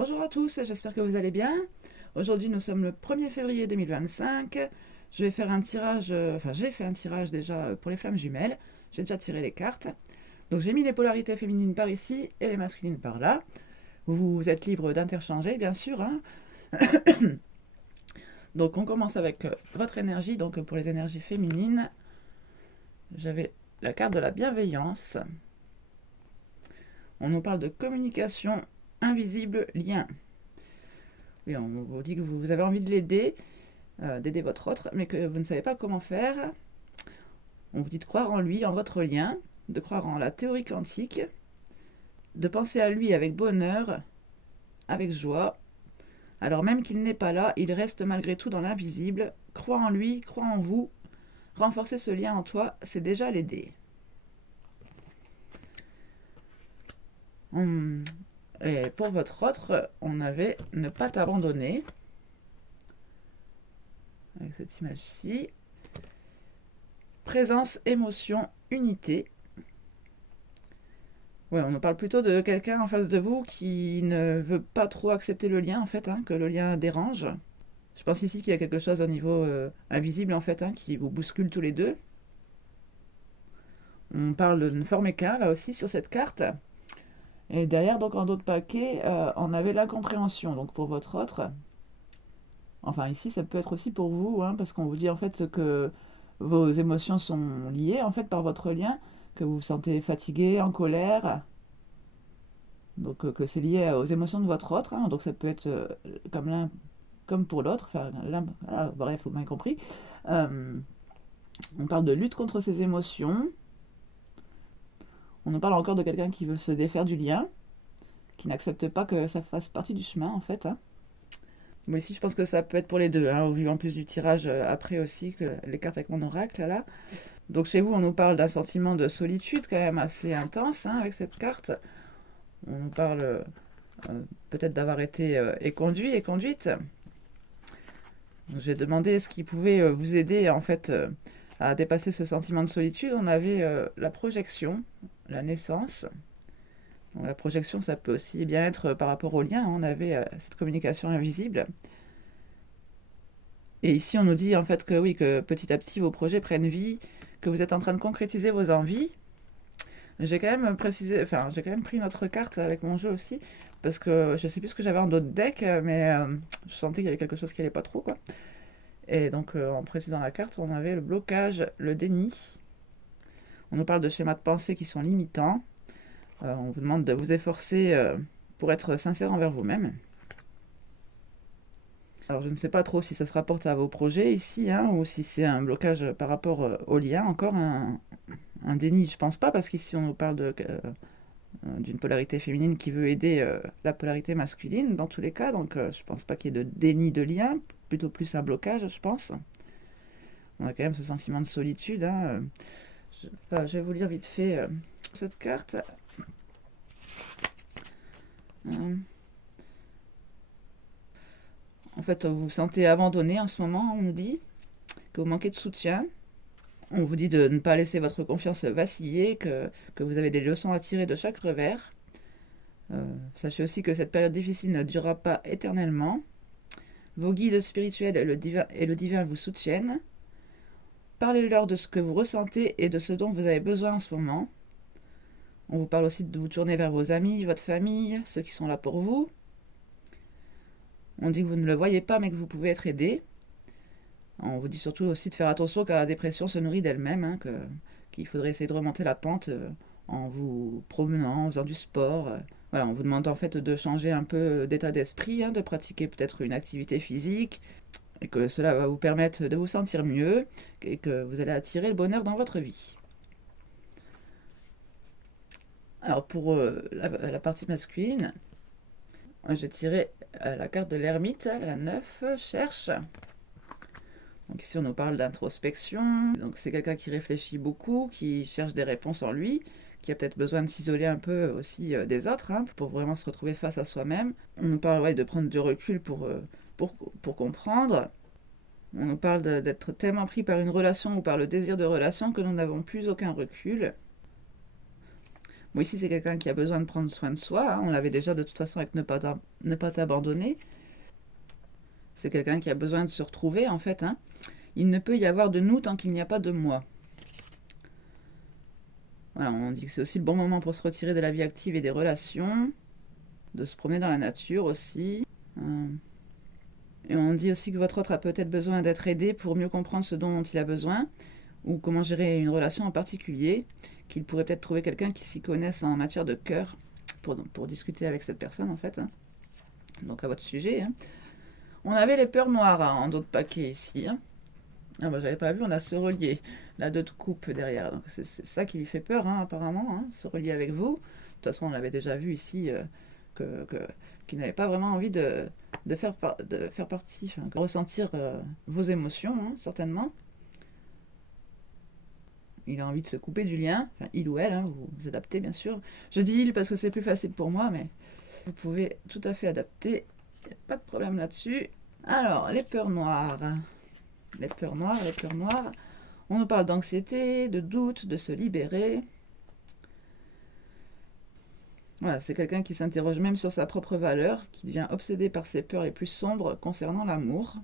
Bonjour à tous, j'espère que vous allez bien. Aujourd'hui, nous sommes le 1er février 2025. Je vais faire un tirage, j'ai fait un tirage déjà pour les flammes jumelles. J'ai déjà tiré les cartes. Donc j'ai mis les polarités féminines par ici et les masculines par là. Vous êtes libre d'interchanger, bien sûr, hein. Donc on commence avec votre énergie. Donc pour les énergies féminines, j'avais la carte de la bienveillance. On nous parle de communication invisible, lien. Oui, on vous dit que vous avez envie de l'aider, d'aider votre autre, mais que vous ne savez pas comment faire. On vous dit de croire en lui, en votre lien, de croire en la théorie quantique, de penser à lui avec bonheur, avec joie. Alors même qu'il n'est pas là, il reste malgré tout dans l'invisible. Crois en lui, crois en vous. Renforcer ce lien en toi, c'est déjà l'aider. Et pour votre autre, on avait ne pas t'abandonner. Avec cette image-ci. Présence, émotion, unité. Ouais, on nous parle plutôt de quelqu'un en face de vous qui ne veut pas trop accepter le lien, en fait, hein, que le lien dérange. Je pense ici qu'il y a quelque chose au niveau invisible, en fait, hein, qui vous bouscule tous les deux. On parle de ne former qu'un, là aussi, sur cette carte. Et derrière, donc, en d'autres paquets, on avait l'incompréhension, donc pour votre autre. Enfin, ici, ça peut être aussi pour vous, hein, parce qu'on vous dit, en fait, que vos émotions sont liées, en fait, par votre lien, que vous vous sentez fatigué, en colère. Donc que c'est lié aux émotions de votre autre, hein, donc ça peut être comme l'un comme pour l'autre, enfin bref, vous m'avez compris. Euh, on parle de lutte contre ses émotions. On nous parle encore de quelqu'un qui veut se défaire du lien, qui n'accepte pas que ça fasse partie du chemin en fait, hein. Moi ici je pense que ça peut être pour les deux, hein, au vu en plus du tirage après aussi, que les cartes avec mon oracle là. Donc chez vous on nous parle d'un sentiment de solitude quand même assez intense, hein, avec cette carte. On nous parle peut-être d'avoir été éconduit et conduite. J'ai demandé ce qui pouvait vous aider en fait à dépasser ce sentiment de solitude. On avait la projection, la naissance. Donc, la projection, ça peut aussi bien être par rapport au lien. On avait cette communication invisible. Et ici, on nous dit en fait que oui, que petit à petit, vos projets prennent vie, que vous êtes en train de concrétiser vos envies. J'ai quand même précisé, enfin, j'ai quand même pris notre carte avec mon jeu aussi, parce que je sais plus ce que j'avais en d'autres decks, mais je sentais qu'il y avait quelque chose qui allait pas trop, quoi. Et donc, en précisant la carte, on avait le blocage, le déni. On nous parle de schémas de pensée qui sont limitants. On vous demande de vous efforcer pour être sincère envers vous-même. Alors, je ne sais pas trop si ça se rapporte à vos projets ici, hein, ou si c'est un blocage par rapport au lien. Encore un déni, je pense pas, parce qu'ici, on nous parle d'une polarité féminine qui veut aider la polarité masculine, dans tous les cas. Donc, je pense pas qu'il y ait de déni de lien, plutôt plus un blocage, je pense. On a quand même ce sentiment de solitude, hein. Je vais vous lire vite fait cette carte. En fait, vous vous sentez abandonné en ce moment, on nous dit, que vous manquez de soutien. On vous dit de ne pas laisser votre confiance vaciller, que vous avez des leçons à tirer de chaque revers. Sachez aussi que cette période difficile ne durera pas éternellement. Vos guides spirituels et le divin vous soutiennent. Parlez-leur de ce que vous ressentez et de ce dont vous avez besoin en ce moment. On vous parle aussi de vous tourner vers vos amis, votre famille, ceux qui sont là pour vous. On dit que vous ne le voyez pas, mais que vous pouvez être aidé. On vous dit surtout aussi de faire attention car la dépression se nourrit d'elle-même, hein, qu'il faudrait essayer de remonter la pente en vous promenant, en faisant du sport. Voilà, on vous demande en fait de changer un peu d'état d'esprit, hein, de pratiquer peut-être une activité physique, et que cela va vous permettre de vous sentir mieux, et que vous allez attirer le bonheur dans votre vie. Alors pour la partie masculine, j'ai tiré la carte de l'ermite, la 9, cherche. Donc ici on nous parle d'introspection, donc c'est quelqu'un qui réfléchit beaucoup, qui cherche des réponses en lui, qui a peut-être besoin de s'isoler un peu aussi des autres, hein, pour vraiment se retrouver face à soi-même. On nous parle de prendre du recul pour comprendre. On nous parle d'être tellement pris par une relation ou par le désir de relation que nous n'avons plus aucun recul. Bon, ici, c'est quelqu'un qui a besoin de prendre soin de soi, hein. On l'avait déjà de toute façon avec ne pas t'abandonner. C'est quelqu'un qui a besoin de se retrouver, en fait, hein. Il ne peut y avoir de nous tant qu'il n'y a pas de moi. Voilà, on dit que c'est aussi le bon moment pour se retirer de la vie active et des relations, de se promener dans la nature aussi. Et on dit aussi que votre autre a peut-être besoin d'être aidé pour mieux comprendre ce dont il a besoin, ou comment gérer une relation en particulier, qu'il pourrait peut-être trouver quelqu'un qui s'y connaisse en matière de cœur pour discuter avec cette personne, en fait, hein. Donc à votre sujet, hein. On avait les peurs noires, hein, en d'autres paquets ici, hein. Ah bah j'avais pas vu, on a ce relier, la 2 de coupe derrière. Donc c'est ça qui lui fait peur, hein, apparemment, hein, se relier avec vous. De toute façon, on l'avait déjà vu ici, qu'il n'avait pas vraiment envie de faire partie, enfin, de ressentir vos émotions, hein, certainement. Il a envie de se couper du lien, enfin il ou elle, hein, vous vous adaptez bien sûr. Je dis il parce que c'est plus facile pour moi, mais vous pouvez tout à fait adapter, il n'y a pas de problème là-dessus. Alors, les peurs noires. Les peurs noires, les peurs noires. On nous parle d'anxiété, de doute, de se libérer. Voilà, c'est quelqu'un qui s'interroge même sur sa propre valeur, qui devient obsédé par ses peurs les plus sombres concernant l'amour.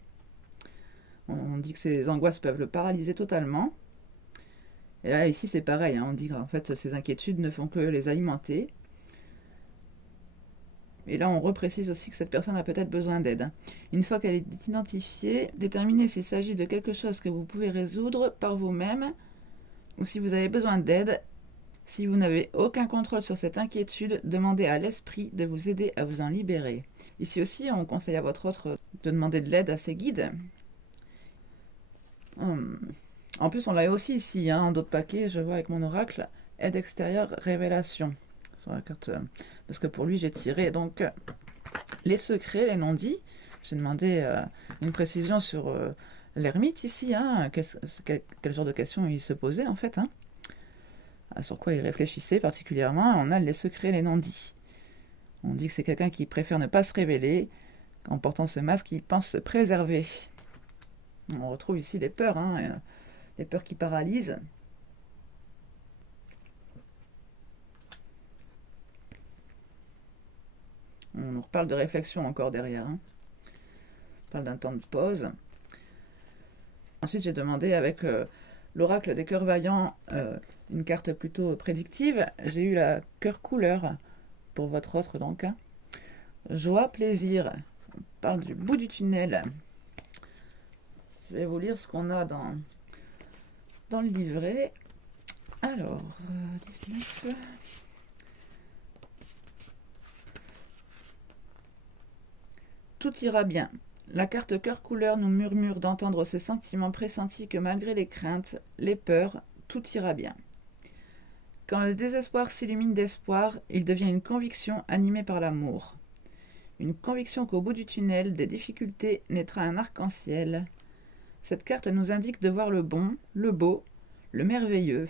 On dit que ces angoisses peuvent le paralyser totalement. Et là, ici, c'est pareil, hein, on dit qu'en fait, ces inquiétudes ne font que les alimenter. Et là, on reprécise aussi que cette personne a peut-être besoin d'aide. Une fois qu'elle est identifiée, déterminez s'il s'agit de quelque chose que vous pouvez résoudre par vous-même ou si vous avez besoin d'aide. Si vous n'avez aucun contrôle sur cette inquiétude, demandez à l'esprit de vous aider à vous en libérer. Ici aussi, on conseille à votre autre de demander de l'aide à ses guides. En plus, on l'a aussi ici, hein, d'autres paquets, je vois avec mon oracle, aide extérieure, révélation. Sur la carte, parce que pour lui, j'ai tiré donc les secrets, les non-dits. J'ai demandé une précision sur l'ermite ici, hein, quel genre de questions il se posait en fait, hein, sur quoi il réfléchissait particulièrement. On a les secrets, les non-dits. On dit que c'est quelqu'un qui préfère ne pas se révéler. En portant ce masque, il pense se préserver. On retrouve ici les peurs, hein, les peurs qui paralysent. On nous reparle de réflexion encore derrière, hein. On parle d'un temps de pause. Ensuite, j'ai demandé avec l'oracle des cœurs vaillants, une carte plutôt prédictive. J'ai eu la cœur couleur pour votre autre, donc, hein. Joie, plaisir. On parle du bout du tunnel. Je vais vous lire ce qu'on a dans le livret. Alors, 19... Tout ira bien. La carte cœur couleur nous murmure d'entendre ce sentiment pressenti que malgré les craintes, les peurs, tout ira bien. Quand le désespoir s'illumine d'espoir, il devient une conviction animée par l'amour. Une conviction qu'au bout du tunnel des difficultés naîtra un arc-en-ciel. Cette carte nous indique de voir le bon, le beau, le merveilleux,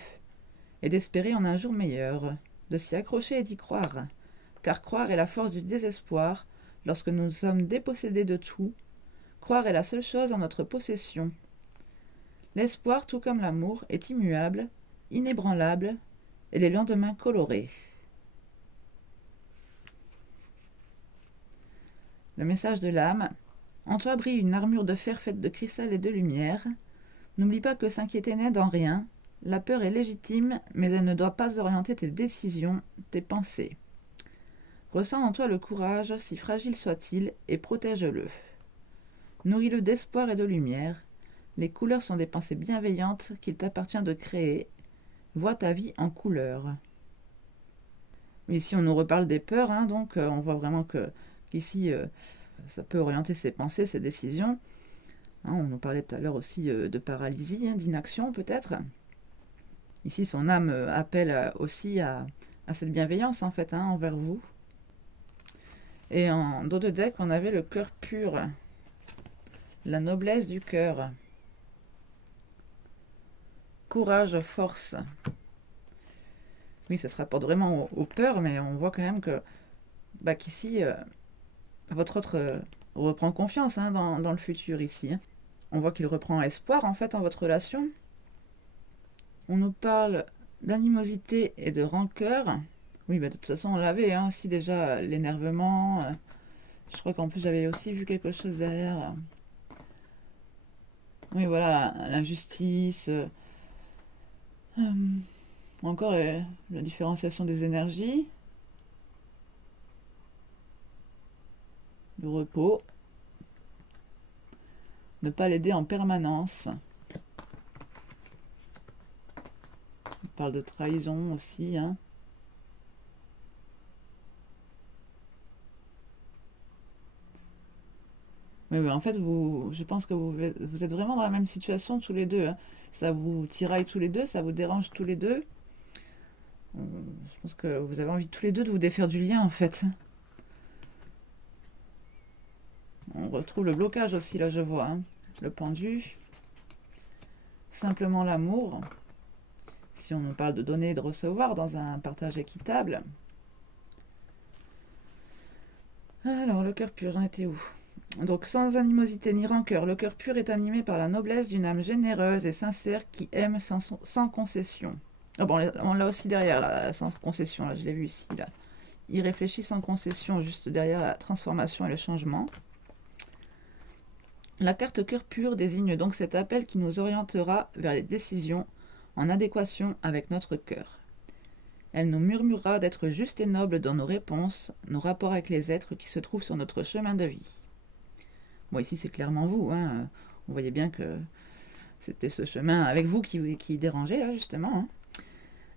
et d'espérer en un jour meilleur, de s'y accrocher et d'y croire, car croire est la force du désespoir. Lorsque nous sommes dépossédés de tout, croire est la seule chose en notre possession. L'espoir, tout comme l'amour, est immuable, inébranlable, et les lendemains colorés. Le message de l'âme. En toi brille une armure de fer faite de cristal et de lumière. N'oublie pas que s'inquiéter n'aide en rien. La peur est légitime, mais elle ne doit pas orienter tes décisions, tes pensées. Ressens en toi le courage, si fragile soit-il, et protège-le. Nourris-le d'espoir et de lumière. Les couleurs sont des pensées bienveillantes qu'il t'appartient de créer. Vois ta vie en couleurs. Ici, on nous reparle des peurs, hein, donc on voit vraiment qu'ici, ça peut orienter ses pensées, ses décisions. Hein, on nous parlait tout à l'heure aussi de paralysie, hein, d'inaction peut-être. Ici, son âme appelle aussi à cette bienveillance, en fait, hein, envers vous. Et en dos de deck, on avait le cœur pur, la noblesse du cœur, courage, force. Oui, ça se rapporte vraiment aux peurs, mais on voit quand même qu'ici, votre autre reprend confiance, hein, dans le futur ici, hein. On voit qu'il reprend espoir en fait en votre relation. On nous parle d'animosité et de rancœur. Oui, bah, de toute façon, on l'avait hein, aussi déjà, l'énervement. Je crois qu'en plus, j'avais aussi vu quelque chose derrière. Oui, voilà, l'injustice. Euh, encore la différenciation des énergies. Le repos. Ne pas l'aider en permanence. On parle de trahison aussi. Hein. Oui, oui, en fait, je pense que vous êtes vraiment dans la même situation tous les deux. Hein. Ça vous tiraille tous les deux, ça vous dérange tous les deux. Je pense que vous avez envie tous les deux de vous défaire du lien, en fait. On retrouve le blocage aussi, là, je vois. Hein. Le pendu. Simplement l'amour. Si on nous parle de donner et de recevoir dans un partage équitable. Alors, le cœur pur, j'en étais où? Donc, sans animosité ni rancœur, le cœur pur est animé par la noblesse d'une âme généreuse et sincère qui aime sans concession. Ah bon, on l'a aussi derrière, là, sans concession, là, je l'ai vu ici, là. Il réfléchit sans concession, juste derrière la transformation et le changement. La carte cœur pur désigne donc cet appel qui nous orientera vers les décisions en adéquation avec notre cœur. Elle nous murmurera d'être justes et nobles dans nos réponses, nos rapports avec les êtres qui se trouvent sur notre chemin de vie. Bon, ici, c'est clairement vous. Hein. On voyait bien que c'était ce chemin avec vous qui dérangeait, là, justement. Hein.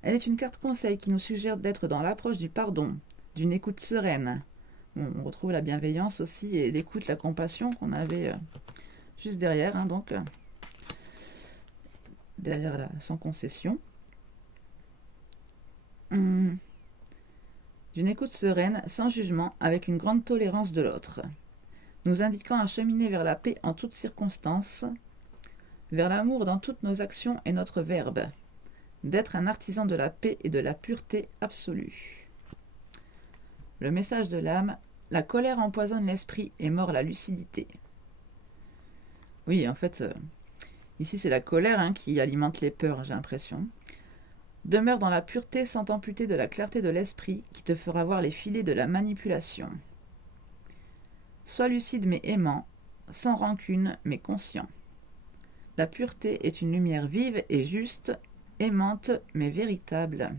Elle est une carte conseil qui nous suggère d'être dans l'approche du pardon, d'une écoute sereine. Bon, on retrouve la bienveillance aussi et l'écoute, la compassion qu'on avait juste derrière, hein, donc derrière la sans concession. D'une écoute sereine, sans jugement, avec une grande tolérance de l'autre, nous indiquant à cheminer vers la paix en toutes circonstances, vers l'amour dans toutes nos actions et notre verbe, d'être un artisan de la paix et de la pureté absolue. Le message de l'âme, la colère empoisonne l'esprit et mord la lucidité. Oui, en fait, ici c'est la colère hein, qui alimente les peurs, j'ai l'impression. Demeure dans la pureté sans t'amputer de la clarté de l'esprit qui te fera voir les filets de la manipulation. Sois lucide mais aimant, sans rancune mais conscient. La pureté est une lumière vive et juste, aimante mais véritable.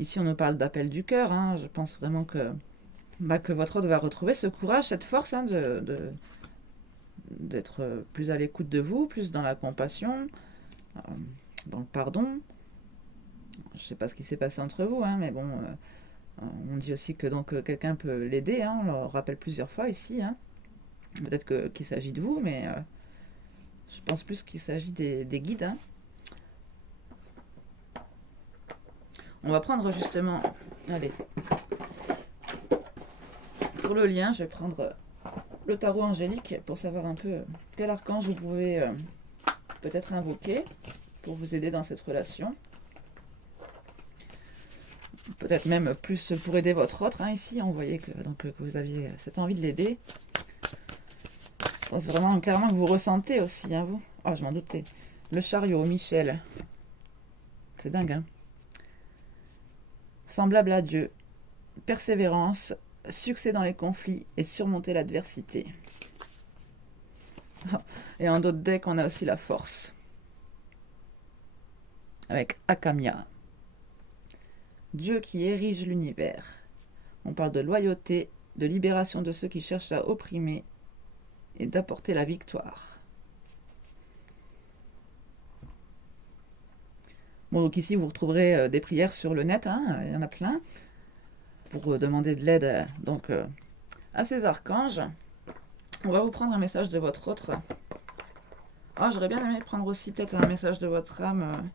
Ici on nous parle d'appel du cœur, hein. Je pense vraiment que votre hôte va retrouver ce courage, cette force hein, d'être plus à l'écoute de vous, plus dans la compassion, dans le pardon. Je ne sais pas ce qui s'est passé entre vous, hein, mais bon, on dit aussi que donc quelqu'un peut l'aider, hein, on le rappelle plusieurs fois ici. Hein. Peut-être qu'il s'agit de vous, mais je pense plus qu'il s'agit des guides. Hein. On va prendre justement, allez, pour le lien, je vais prendre le tarot angélique pour savoir un peu quel archange vous pouvez peut-être invoquer pour vous aider dans cette relation. Peut-être même plus pour aider votre autre. Hein, ici, on voyait que vous aviez cette envie de l'aider. Je pense vraiment clairement que vous ressentez aussi, hein, vous. Oh, je m'en doutais. Le chariot, Michel. C'est dingue, hein. Semblable à Dieu. Persévérance, succès dans les conflits et surmonter l'adversité. Et en d'autres decks, on a aussi la force. Avec Akamia. Dieu qui érige l'univers. On parle de loyauté, de libération de ceux qui cherchent à opprimer et d'apporter la victoire. Bon, donc ici, vous retrouverez des prières sur le net, hein, il y en a plein, pour demander de l'aide à ces archanges. On va vous prendre un message de votre autre. Ah, j'aurais bien aimé prendre aussi peut-être un message de votre âme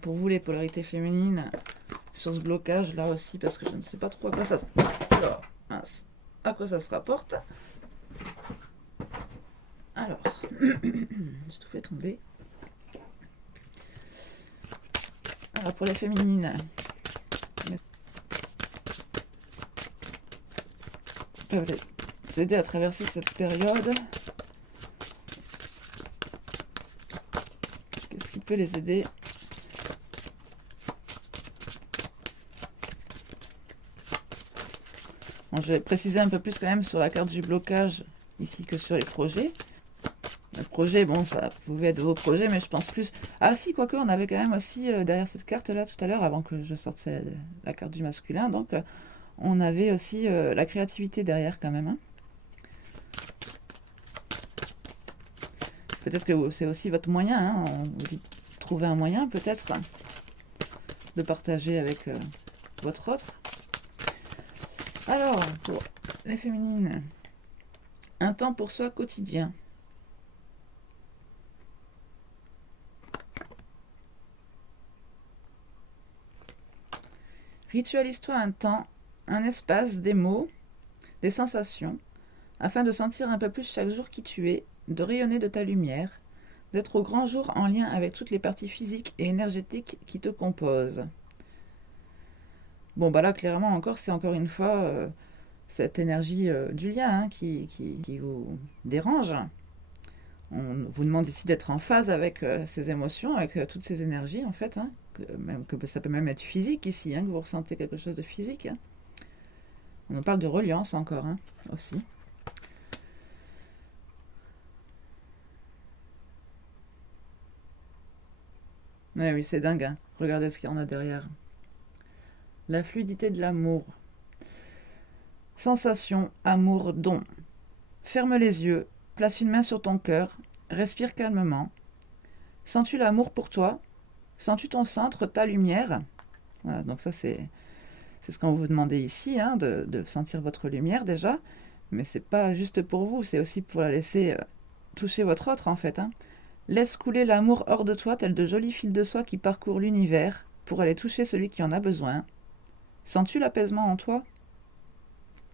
pour vous, les polarités féminines, sur ce blocage là aussi, parce que je ne sais pas trop à quoi ça se rapporte. Alors, j'ai tout fait tomber. Alors, pour les féminines, peuvent les aider à traverser cette période. Qu'est-ce qui peut les aider Bon, je vais préciser un peu plus quand même sur la carte du blocage ici que sur les projets. Le projet, bon, ça pouvait être vos projets, mais je pense plus... Ah si, quoique, on avait quand même aussi, derrière cette carte-là, tout à l'heure, avant que je sorte la carte du masculin, donc on avait aussi la créativité derrière quand même. Hein. Peut-être que c'est aussi votre moyen, hein. On vous dit de trouver un moyen, peut-être, de partager avec votre autre. Alors, pour les féminines, un temps pour soi quotidien. Ritualise-toi un temps, un espace, des mots, des sensations, afin de sentir un peu plus chaque jour qui tu es, de rayonner de ta lumière, d'être au grand jour en lien avec toutes les parties physiques et énergétiques qui te composent. Bon, bah là, clairement, encore, c'est encore une fois cette énergie du lien hein, qui vous dérange. On vous demande ici d'être en phase avec ces émotions, avec toutes ces énergies, en fait. Hein, que ça peut même être physique ici, hein, que vous ressentez quelque chose de physique. Hein. On nous parle de reliance encore, hein, aussi. Mais oui, c'est dingue. Hein. Regardez ce qu'il y en a derrière. La fluidité de l'amour. Sensation, amour, don. Ferme les yeux, place une main sur ton cœur, respire calmement. Sens-tu l'amour pour toi? Sens-tu ton centre, ta lumière? Voilà, donc ça c'est ce qu'on vous demandait ici, hein, de sentir votre lumière déjà. Mais c'est pas juste pour vous, c'est aussi pour la laisser toucher votre autre en fait. Hein. Laisse couler l'amour hors de toi, tel de jolis fils de soie qui parcourent l'univers pour aller toucher celui qui en a besoin. Sens-tu l'apaisement en toi?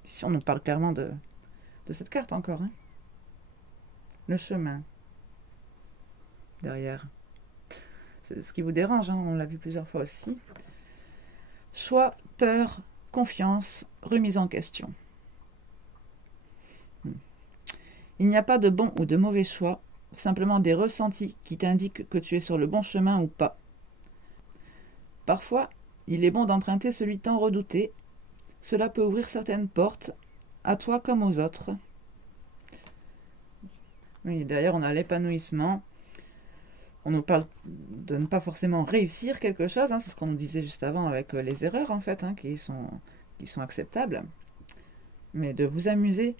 Ici, on nous parle clairement de cette carte encore. Hein. Le chemin. Derrière. C'est ce qui vous dérange, hein, on l'a vu plusieurs fois aussi. Choix, peur, confiance, remise en question. Il n'y a pas de bon ou de mauvais choix, simplement des ressentis qui t'indiquent que tu es sur le bon chemin ou pas. Parfois, il est bon d'emprunter celui tant redouté. Cela peut ouvrir certaines portes, à toi comme aux autres. Oui, d'ailleurs, on a l'épanouissement. On nous parle de ne pas forcément réussir quelque chose, hein, c'est ce qu'on nous disait juste avant avec les erreurs en fait, hein, qui sont acceptables, mais de vous amuser,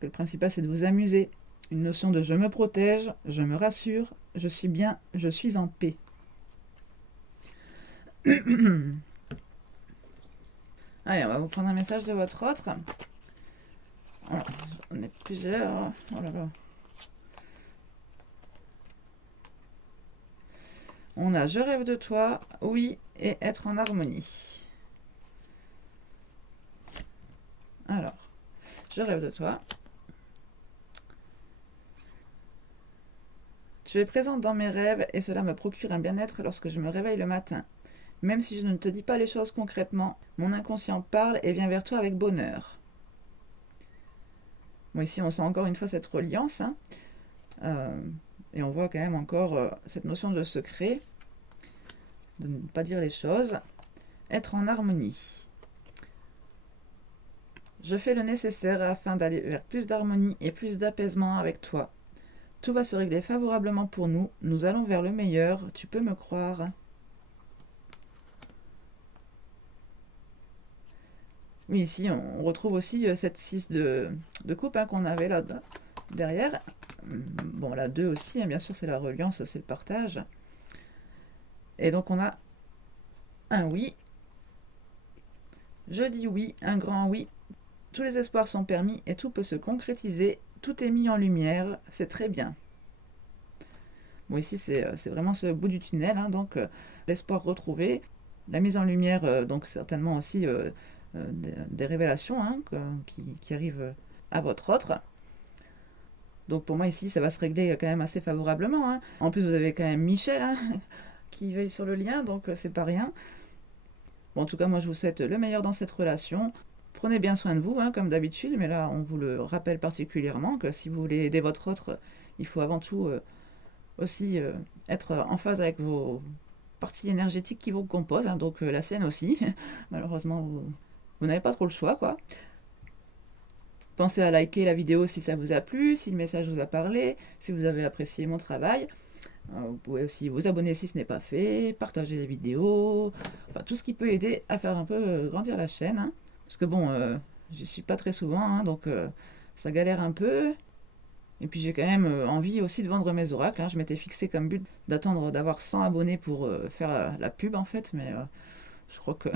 que le principal c'est de vous amuser, une notion de je me protège, je me rassure, je suis bien, je suis en paix. Allez, on va vous prendre un message de votre autre. Alors, on est plusieurs. Oh là là. On a je rêve de toi, oui, et être en harmonie. Alors, je rêve de toi. Tu es présente dans mes rêves et cela me procure un bien-être lorsque je me réveille le matin. Même si je ne te dis pas les choses concrètement, mon inconscient parle et vient vers toi avec bonheur. Bon, ici, on sent encore une fois cette reliance. Hein. Et on voit quand même encore cette notion de secret, de ne pas dire les choses. Être en harmonie. Je fais le nécessaire afin d'aller vers plus d'harmonie et plus d'apaisement avec toi. Tout va se régler favorablement pour nous. Nous allons vers le meilleur. Tu peux me croire. Oui, ici, on retrouve aussi cette 6 de coupe hein, qu'on avait là derrière. Bon, la 2 aussi, hein, bien sûr, c'est la reliance, c'est le partage. Et donc, on a un oui. Je dis oui, un grand oui. Tous les espoirs sont permis et tout peut se concrétiser. Tout est mis en lumière, c'est très bien. Bon, ici, c'est vraiment ce bout du tunnel, hein, donc l'espoir retrouvé, la mise en lumière, donc certainement aussi des révélations hein, qui arrivent à votre autre. Donc pour moi, ici, ça va se régler quand même assez favorablement. Hein. En plus, vous avez quand même Michel hein, qui veille sur le lien, donc c'est pas rien. Bon, en tout cas, moi, je vous souhaite le meilleur dans cette relation. Prenez bien soin de vous, hein, comme d'habitude, mais là, on vous le rappelle particulièrement que si vous voulez aider votre autre, il faut avant tout aussi être en phase avec vos parties énergétiques qui vous composent, hein, donc la sienne aussi. Malheureusement, vous n'avez pas trop le choix, quoi. Pensez à liker la vidéo si ça vous a plu, si le message vous a parlé, si vous avez apprécié mon travail. Vous pouvez aussi vous abonner si ce n'est pas fait, partager les vidéos, enfin tout ce qui peut aider à faire un peu grandir la chaîne, hein. Parce que bon, j'y suis pas très souvent, hein, donc ça galère un peu. Et puis j'ai quand même envie aussi de vendre mes oracles, hein. Je m'étais fixé comme but d'attendre d'avoir 100 abonnés pour faire la pub en fait, mais je crois que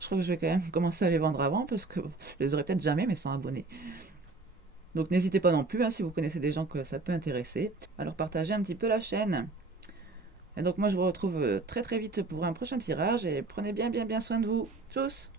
je crois que je vais quand même commencer à les vendre avant parce que je les aurai peut-être jamais mes 100 abonnés. Donc n'hésitez pas non plus, hein, si vous connaissez des gens que ça peut intéresser, à leur partager un petit peu la chaîne. Et donc moi je vous retrouve très très vite pour un prochain tirage et prenez bien soin de vous. Tchuss!